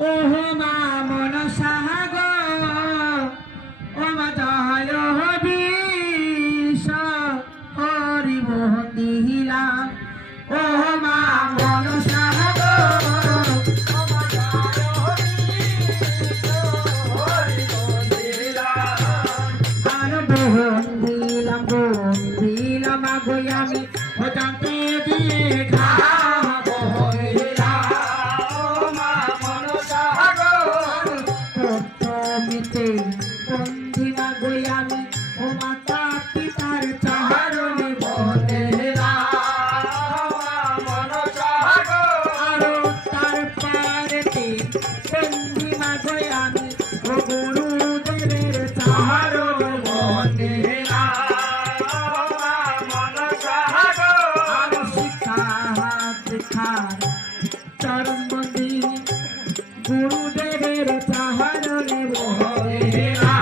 ওহ মা মনসা গো ও মা দয়াল বিষ হরি বন্দিলা ওহ মা মনসা গো ও মা দয়াল বিষ হরি বন্দিলা আর বন্দিলাম বন্দিলাম গো আমি ও জানতে দিয়ে বন্দিমা গোয়ামি ও মাতা পিতার চরণে বন্দেলা আরো তার পারেতে বন্দিমা গোয়ামি ও গুরুদেবের চরণে বন্দেলা আরো শিক্ষা চরণ বন্দি গুরুদেবের চরণে বন্দেলা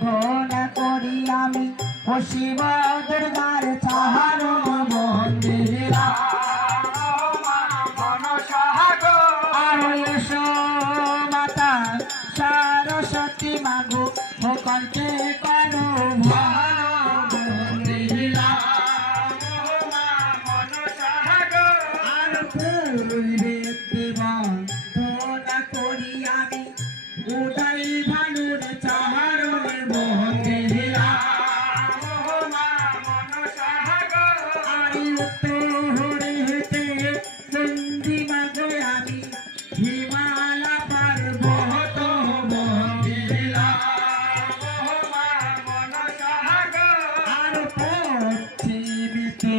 বন্দনা করি আমি শিব দুর্গার চরণ বন্দেলা আর এসো মাতা সরস্বতী মাগো ও কণ্ঠে করো বন্দেলা আর পূর্বে বন্দনা করি আমি উদয় ভানুর চরণে বন্দেলা আর উত্তরে হেতে বন্দিমা গো আমি হিমালা পর্বত বন্দেলা আর পশ্চিমেতে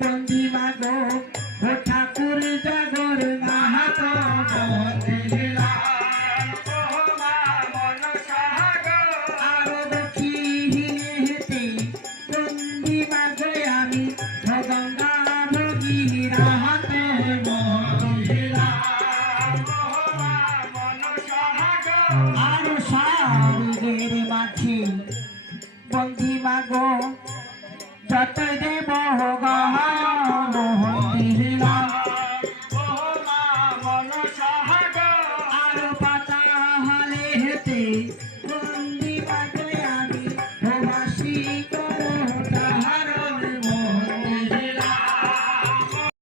বন্দিমা গো ও ঠাকুর জগন্নাথ বন্দেলা গঙ্গা ভগীরথ বন্দেলা আর সাগরের মাঝে বন্দিমা গো যত দেব গহনা বন্দেলা